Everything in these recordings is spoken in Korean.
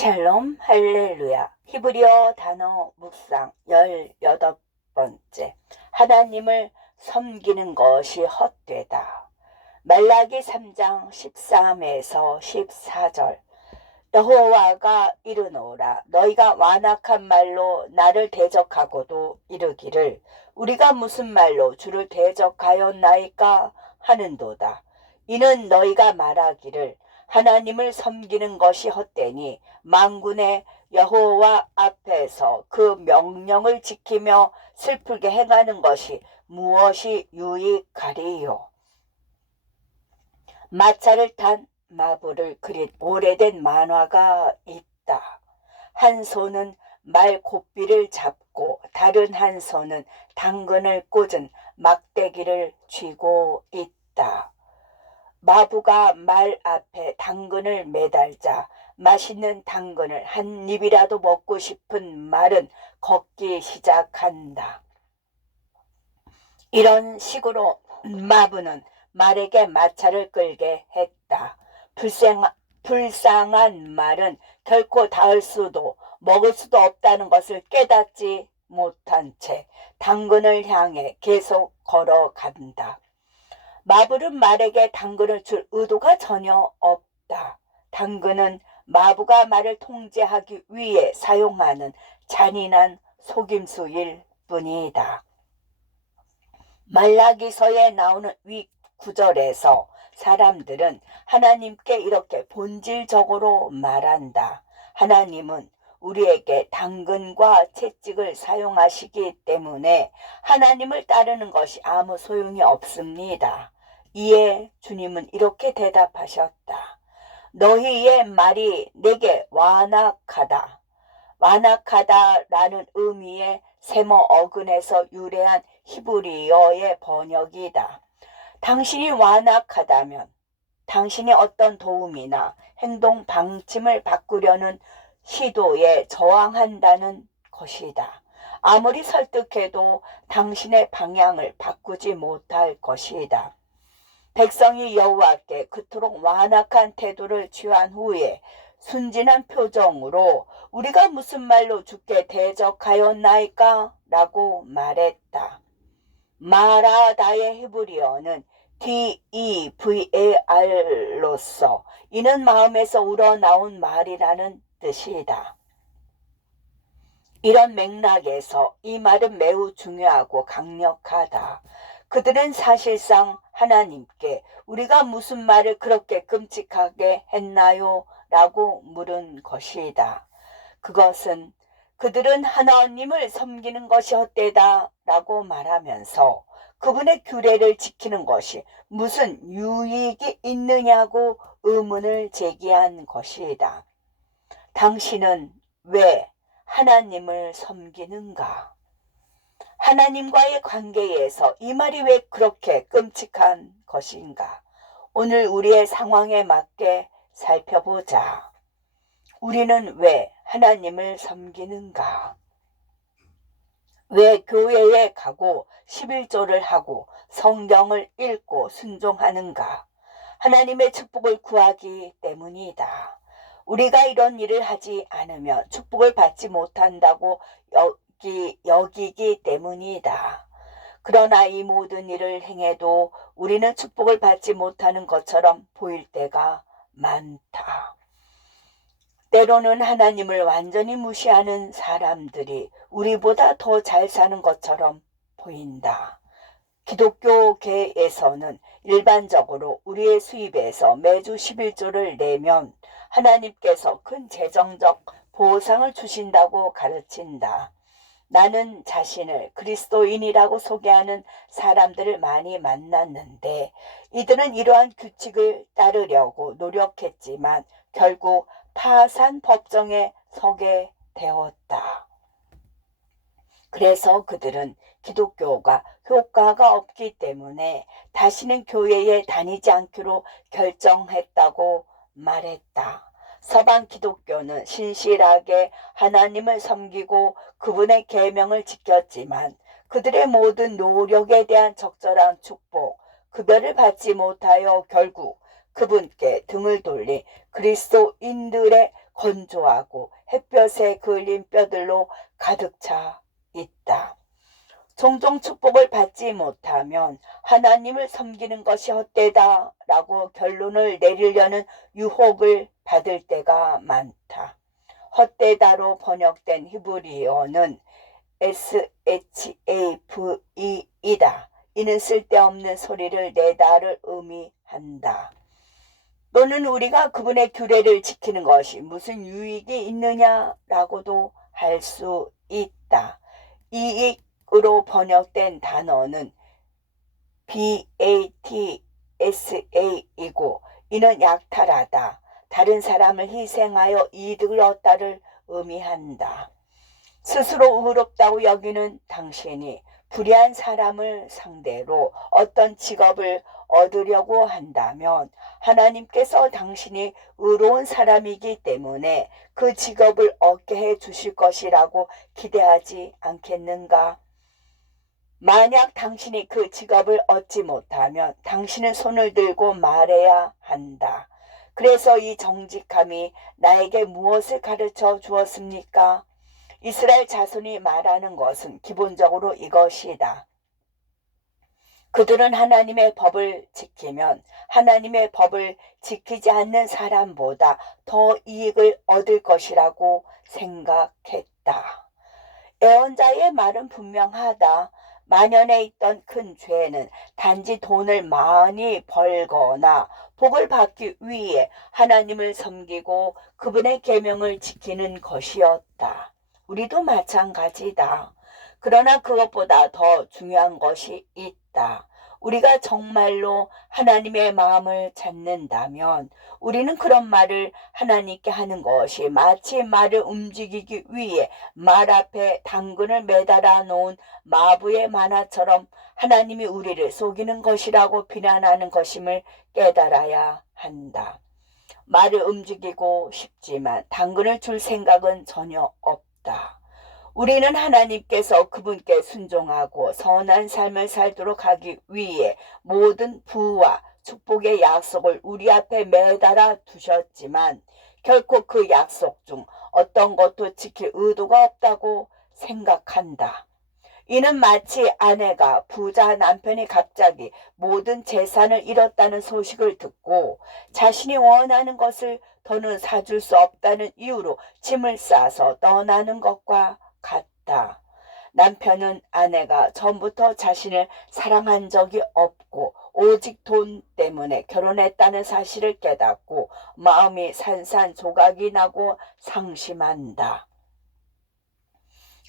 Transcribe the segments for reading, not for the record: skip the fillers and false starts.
샬롬 할렐루야. 히브리어 단어 묵상 18번째. 하나님을 섬기는 것이 헛되다. 말라기 3장 13에서 14절. 여호와가 이르노라. 너희가 완악한 말로 나를 대적하고도 이르기를 우리가 무슨 말로 주를 대적하였나이까 하는도다. 이는 너희가 말하기를 하나님을 섬기는 것이 헛되니 만군의 여호와 앞에서 그 명령을 지키며 슬프게 행하는 것이 무엇이 유익하리요. 마차를 탄 마부를 그린 오래된 만화가 있다. 한 손은 말 고삐를 잡고 다른 한 손은 당근을 꽂은 막대기를 쥐고 있다. 마부가 말 앞에 당근을 매달자 맛있는 당근을 한 입이라도 먹고 싶은 말은 걷기 시작한다. 이런 식으로 마부는 말에게 마차를 끌게 했다. 불쌍한 말은 결코 닿을 수도 먹을 수도 없다는 것을 깨닫지 못한 채 당근을 향해 계속 걸어간다. 마부는 말에게 당근을 줄 의도가 전혀 없다. 당근은 마부가 말을 통제하기 위해 사용하는 잔인한 속임수일 뿐이다. 말라기서에 나오는 위 구절에서 사람들은 하나님께 이렇게 본질적으로 말한다. 하나님은 우리에게 당근과 채찍을 사용하시기 때문에 하나님을 따르는 것이 아무 소용이 없습니다. 이에 주님은 이렇게 대답하셨다. 너희의 말이 내게 완악하다. 완악하다라는 의미의 세모 어근에서 유래한 히브리어의 번역이다. 당신이 완악하다면 당신이 어떤 도움이나 행동 방침을 바꾸려는 시도에 저항한다는 것이다. 아무리 설득해도 당신의 방향을 바꾸지 못할 것이다. 백성이 여호와께 그토록 완악한 태도를 취한 후에 순진한 표정으로 우리가 무슨 말로 주께 대적하였나이까? 라고 말했다. 마라다의 히브리어는 DEVAR로서 이는 마음에서 우러나온 말이라는 뜻이다. 이런 맥락에서 이 말은 매우 중요하고 강력하다. 그들은 사실상 하나님께 우리가 무슨 말을 그렇게 끔찍하게 했나요? 라고 물은 것이다. 그것은 그들은 하나님을 섬기는 것이 헛되다 라고 말하면서 그분의 규례를 지키는 것이 무슨 유익이 있느냐고 의문을 제기한 것이다. 당신은 왜 하나님을 섬기는가? 하나님과의 관계에서 이 말이 왜 그렇게 끔찍한 것인가? 오늘 우리의 상황에 맞게 살펴보자. 우리는 왜 하나님을 섬기는가? 왜 교회에 가고 11조를 하고 성경을 읽고 순종하는가? 하나님의 축복을 구하기 때문이다. 우리가 이런 일을 하지 않으면 축복을 받지 못한다고 여기기 때문이다. 그러나 이 모든 일을 행해도 우리는 축복을 받지 못하는 것처럼 보일 때가 많다. 때로는 하나님을 완전히 무시하는 사람들이 우리보다 더 잘 사는 것처럼 보인다. 기독교계에서는 일반적으로 우리의 수입에서 매주 11조를 내면 하나님께서 큰 재정적 보상을 주신다고 가르친다. 나는 자신을 그리스도인이라고 소개하는 사람들을 많이 만났는데 이들은 이러한 규칙을 따르려고 노력했지만 결국 파산 법정에 서게 되었다. 그래서 그들은 기독교가 효과가 없기 때문에 다시는 교회에 다니지 않기로 결정했다고 말했다. 서방 기독교는 신실하게 하나님을 섬기고 그분의 계명을 지켰지만 그들의 모든 노력에 대한 적절한 축복, 급여를 받지 못하여 결국 그분께 등을 돌린 그리스도인들의 건조하고 햇볕에 그을린 뼈들로 가득 차 있다. 종종 축복을 받지 못하면 하나님을 섬기는 것이 헛되다 라고 결론을 내리려는 유혹을 받을 때가 많다. 헛되다로 번역된 히브리어는 SHAVE이다. 이는 쓸데없는 소리를 내다를 의미한다. 또는 우리가 그분의 규례를 지키는 것이 무슨 유익이 있느냐라고도 할 수 있다. 이익으로 번역된 단어는 BATSA이고 이는 약탈하다, 다른 사람을 희생하여 이득을 얻다를 의미한다. 스스로 의롭다고 여기는 당신이 불의한 사람을 상대로 어떤 직업을 얻으려고 한다면 하나님께서 당신이 의로운 사람이기 때문에 그 직업을 얻게 해 주실 것이라고 기대하지 않겠는가? 만약 당신이 그 직업을 얻지 못하면 당신은 손을 들고 말해야 한다. 그래서 이 정직함이 나에게 무엇을 가르쳐 주었습니까? 이스라엘 자손이 말하는 것은 기본적으로 이것이다. 그들은 하나님의 법을 지키면 하나님의 법을 지키지 않는 사람보다 더 이익을 얻을 것이라고 생각했다. 애언자의 말은 분명하다. 만연해 있던 큰 죄는 단지 돈을 많이 벌거나 복을 받기 위해 하나님을 섬기고 그분의 계명을 지키는 것이었다. 우리도 마찬가지다. 그러나 그것보다 더 중요한 것이 있다. 우리가 정말로 하나님의 마음을 찾는다면 우리는 그런 말을 하나님께 하는 것이 마치 말을 움직이기 위해 말 앞에 당근을 매달아 놓은 마부의 만화처럼 하나님이 우리를 속이는 것이라고 비난하는 것임을 깨달아야 한다. 말을 움직이고 싶지만 당근을 줄 생각은 전혀 없다. 우리는 하나님께서 그분께 순종하고 선한 삶을 살도록 하기 위해 모든 부와 축복의 약속을 우리 앞에 매달아 두셨지만 결코 그 약속 중 어떤 것도 지킬 의도가 없다고 생각한다. 이는 마치 아내가 부자 남편이 갑자기 모든 재산을 잃었다는 소식을 듣고 자신이 원하는 것을 더는 사줄 수 없다는 이유로 짐을 싸서 떠나는 것과 같다. 남편은 아내가 전부터 자신을 사랑한 적이 없고 오직 돈 때문에 결혼했다는 사실을 깨닫고 마음이 산산조각이 나고 상심한다.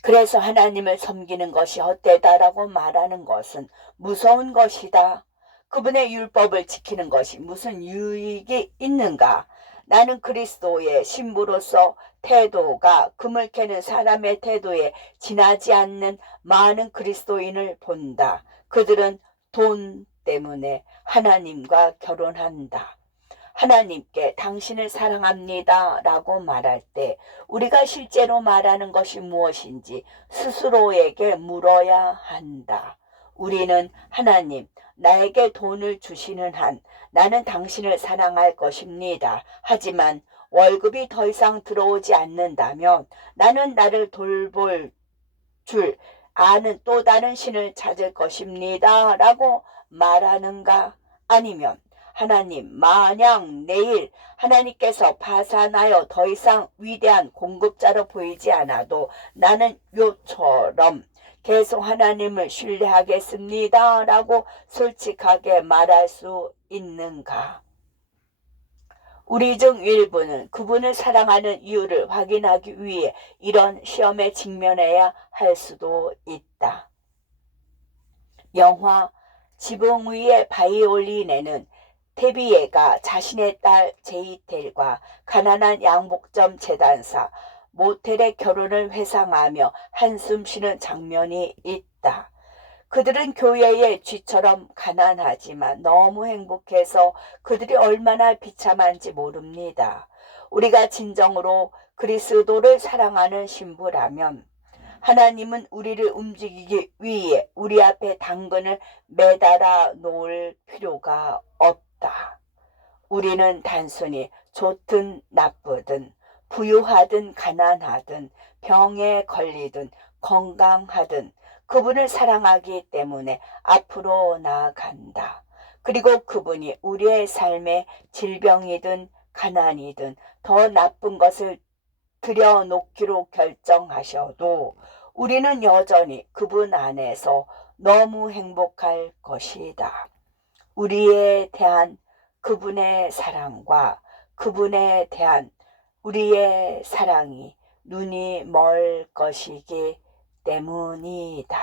그래서 하나님을 섬기는 것이 헛되다라고 말하는 것은 무서운 것이다. 그분의 율법을 지키는 것이 무슨 유익이 있는가? 나는 그리스도의 신부로서 태도가 금을 캐는 사람의 태도에 지나지 않는 많은 그리스도인을 본다. 그들은 돈 때문에 하나님과 결혼한다. 하나님께 당신을 사랑합니다 라고 말할 때 우리가 실제로 말하는 것이 무엇인지 스스로에게 물어야 한다. 우리는 하나님, 나에게 돈을 주시는 한 나는 당신을 사랑할 것입니다. 하지만 월급이 더 이상 들어오지 않는다면 나는 나를 돌볼 줄 아는 또 다른 신을 찾을 것입니다 라고 말하는가? 아니면 하나님, 만약 내일 하나님께서 파산하여 더 이상 위대한 공급자로 보이지 않아도 나는 요처럼 계속 하나님을 신뢰하겠습니다 라고 솔직하게 말할 수 있는가? 우리 중 일부는 그분을 사랑하는 이유를 확인하기 위해 이런 시험에 직면해야 할 수도 있다. 영화 지붕 위의 바이올린에는 테비에가 자신의 딸 제이텔과 가난한 양복점 재단사 모텔의 결혼을 회상하며 한숨 쉬는 장면이 있다. 그들은 교회의 쥐처럼 가난하지만 너무 행복해서 그들이 얼마나 비참한지 모릅니다. 우리가 진정으로 그리스도를 사랑하는 신부라면 하나님은 우리를 움직이기 위해 우리 앞에 당근을 매달아 놓을 필요가 없다. 우리는 단순히 좋든 나쁘든 부유하든 가난하든 병에 걸리든 건강하든 그분을 사랑하기 때문에 앞으로 나아간다. 그리고 그분이 우리의 삶에 질병이든 가난이든 더 나쁜 것을 들여놓기로 결정하셔도 우리는 여전히 그분 안에서 너무 행복할 것이다. 우리에 대한 그분의 사랑과 그분에 대한 우리의 사랑이 눈이 멀 것이기 때문이다.